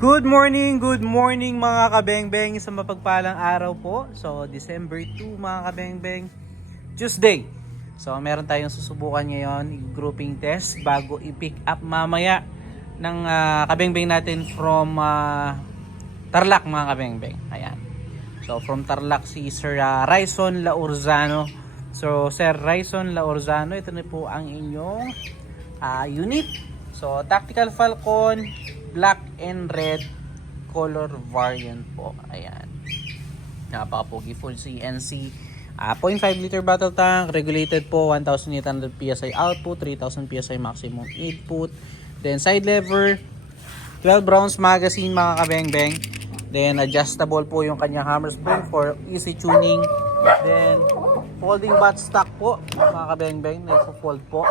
Good morning mga kabengbeng. Isang mapagpalang araw po. So, December 2 mga kabengbeng, Tuesday. So, meron tayong susubukan ngayon, grouping test bago i-pick up mamaya ng kabengbeng natin from Tarlac mga kabengbeng. Ayan. So, from Tarlac si Sir Raison Laurzano. So, Sir Raison Laurzano, ito na po ang inyong unit. So, Tactical Falcon black and red color variant po. Ayan. Napaka-pogi, full CNC. 0.5 liter battle tank, regulated po, 1,800 PSI output, 3,000 PSI maximum input. Then side lever, 12 rounds magazine mga kabengbeng. Then adjustable po yung kanyang hammer spring for easy tuning. Then folding buttstock po mga kabengbeng, naipo-fold po.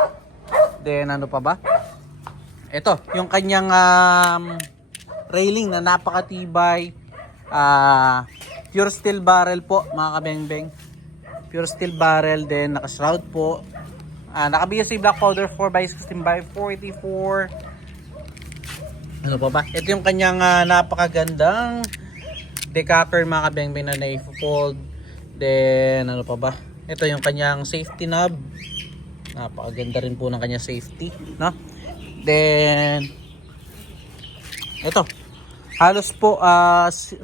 Then ano pa ba? Ito, yung kanyang railing na napakatibay. Pure steel barrel po mga kabengbeng. Pure steel barrel, then naka-shroud po. Naka-BSA black powder 4x16x44. Ano pa ba? Ito yung kanyang napakagandang decacker mga kabengbeng na naipo-fold. Then ano pa ba? Ito yung kanyang safety knob. Napakaganda rin po ng kanyang safety, no? Then ito, halos po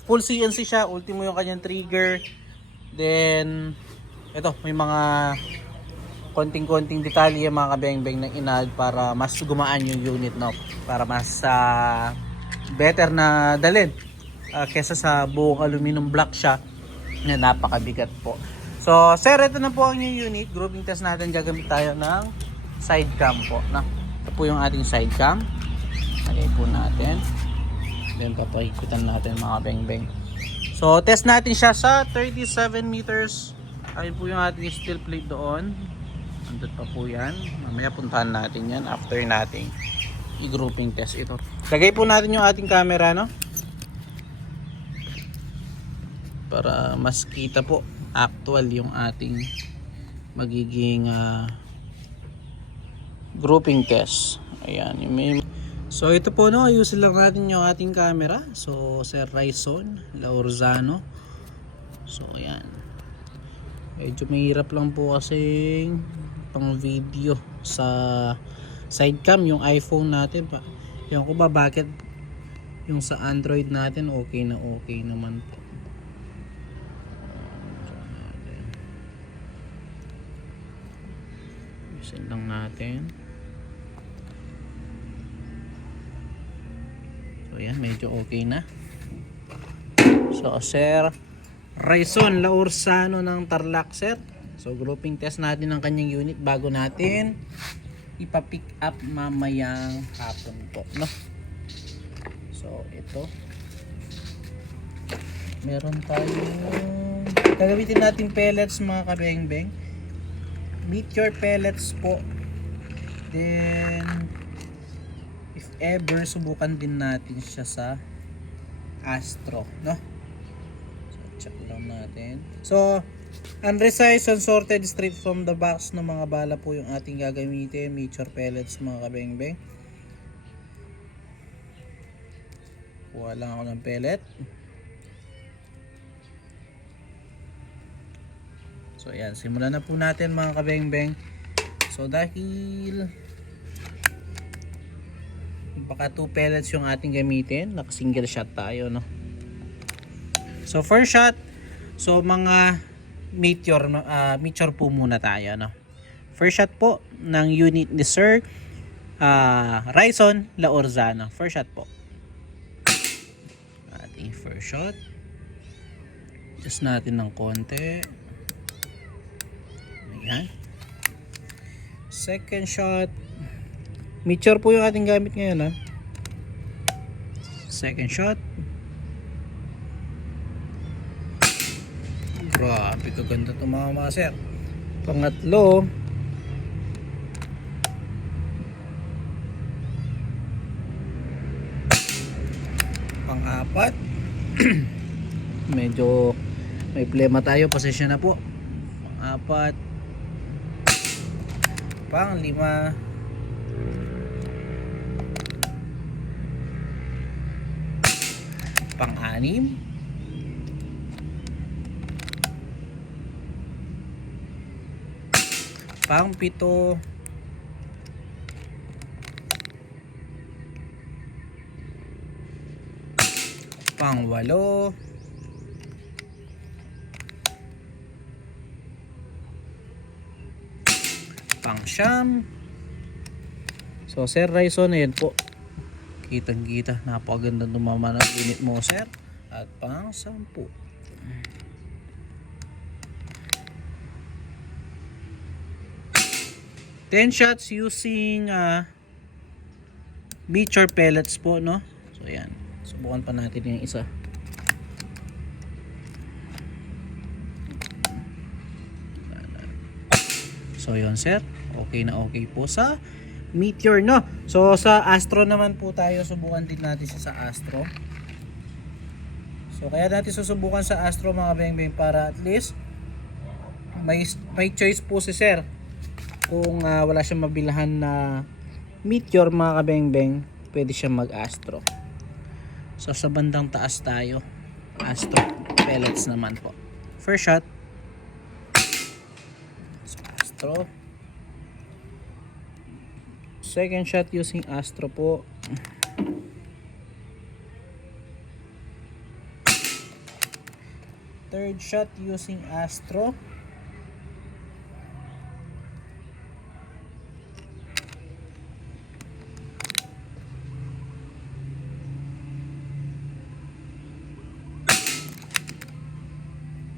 full CNC siya. Ultimo yung kanyang trigger. Then ito, may mga konting-konting detalye mga kabengbeng na inad para mas gumaan yung unit, no? Para mas better na dalhin kesa sa buong aluminum block siya na napakabigat po. So sir, ito na po ang new unit. Grouping test natin, gagamit tayo ng side cam po, no? Ito po yung ating side cam. Lagay po natin. Then papahigpitan natin mga bengbeng. So test natin siya sa 37 meters. Ayun po yung ating steel plate doon. Andun pa po yan. Mamaya puntahan natin yan after nating i-grouping test ito. Lagay po natin yung ating camera, no? Para mas kita po actual yung ating magiging grouping test. Ayan, so ito po, no, ayusin lang natin yung ating camera. So Sir Raison Laurzano. So ayan, medyo mahirap lang po kasi pang video sa side cam yung iPhone natin pa. Yan ko ba bakit yung sa Android natin okay naman po. Ayusin lang natin. So yan, medyo okay na. So Sir Raison Laurzano ng Tarlac, sir. So grouping test natin ng kanyang unit bago natin ipa-pick up mamayang hapon po, no? So ito, meron tayong gagamitin natin pellets mga kabengbeng. Meteor pellets po. Then if ever, subukan din natin siya sa Astro, no? So check lang natin. So unresized, unsorted, straight from the box ng mga bala po yung ating gagamitin. Meteor pellets mga kabengbeng. Kuha lang ako ng pellet. So ayan, simulan na po natin mga kabengbeng. So dahil baka 2 pellets yung ating gamitin, naka single shot tayo, no? So first shot, so mga meteor po muna tayo, no? First shot po ng unit ni Sir Raison Laurzano. First shot po. Ating first shot. Just natin ng konti. Ayan. Second shot. Meteor po yung ating gamit ngayon, ha? Second shot. Grabe, kaganda ito mga sir. Pangatlo. Pang-apat. Medyo may problema tayo. Pasensya na po. Pang-apat. Pang-lima. Pang-anim. Pang-pito. Pang-walo. Pang-siyam. So sir Ryson, ayan po. Kitang-kita, napakaganda tumama ng unit mo sir. At pang-sampu. Ten shots using Beecher pellets po, no? So ayan, subukan pa natin yung isa. So yun sir, okay na okay po sa Meteor, no? So sa Astro naman po tayo, subukan din natin siya sa Astro. So kaya natin susubukan sa Astro mga beng-beng para at least may choice po si sir. Kung wala siyang mabilhan na Meteor mga kabeng-beng, pwede siyang mag-Astro. So sa bandang taas tayo, Astro pellets naman po. First shot. So, Astro. Second shot using Astro po. Third shot using Astro.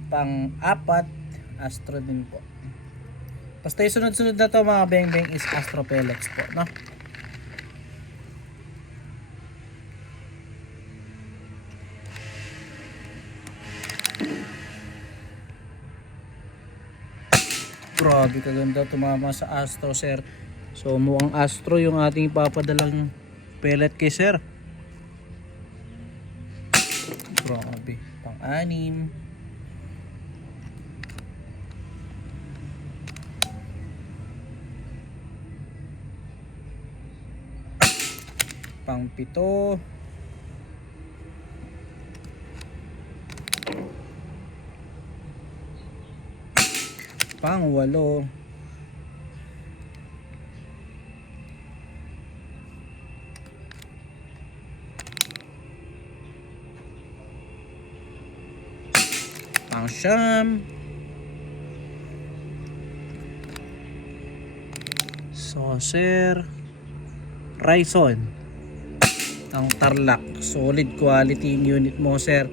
Pang-apat, Astro din po. Basta yung sunod-sunod na to mga beng-beng is Astro pellets po, no? Grabe kaganda tumama sa Astro sir. So mukhang Astro yung ating ipapadalang pellet kay sir. Grabe. Pang-anim. Pang-pito. Pang-walo. Pang-siyam. So sir Ryson ang Tarlac, solid quality unit mo sir.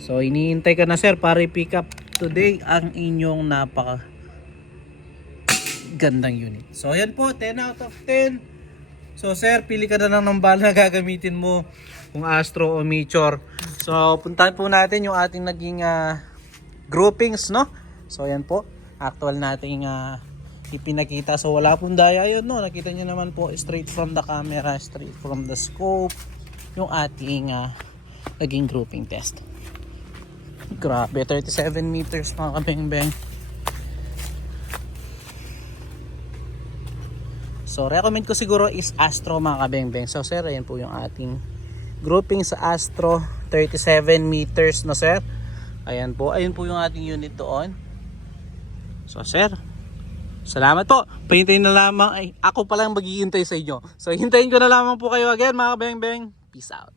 So iniintay ka na sir para i-pick up today ang inyong napaka gandang unit. So ayan po, 10 out of 10. So sir, pili ka na lang ng bala gagamitin mo, kung Astro o Meteor. So puntahan po natin yung ating naging groupings, no? So ayan po, actual nating ipinakita. So wala pong daya yun, no? Nakita nyo naman po, straight from the camera, straight from the scope, yung ating naging grouping test. Grabe, 37 meters mga kabeng-beng. So recommend ko siguro is Astro mga kabeng-beng. So sir, ayan po yung ating grouping sa Astro, 37 meters na sir. Ayan po yung ating unit doon. So sir, salamat po. Pahintayin na lamang, ako pa lang maghihintay sa inyo. So hintayin ko na lamang po kayo again mga kabeng-beng. Peace out.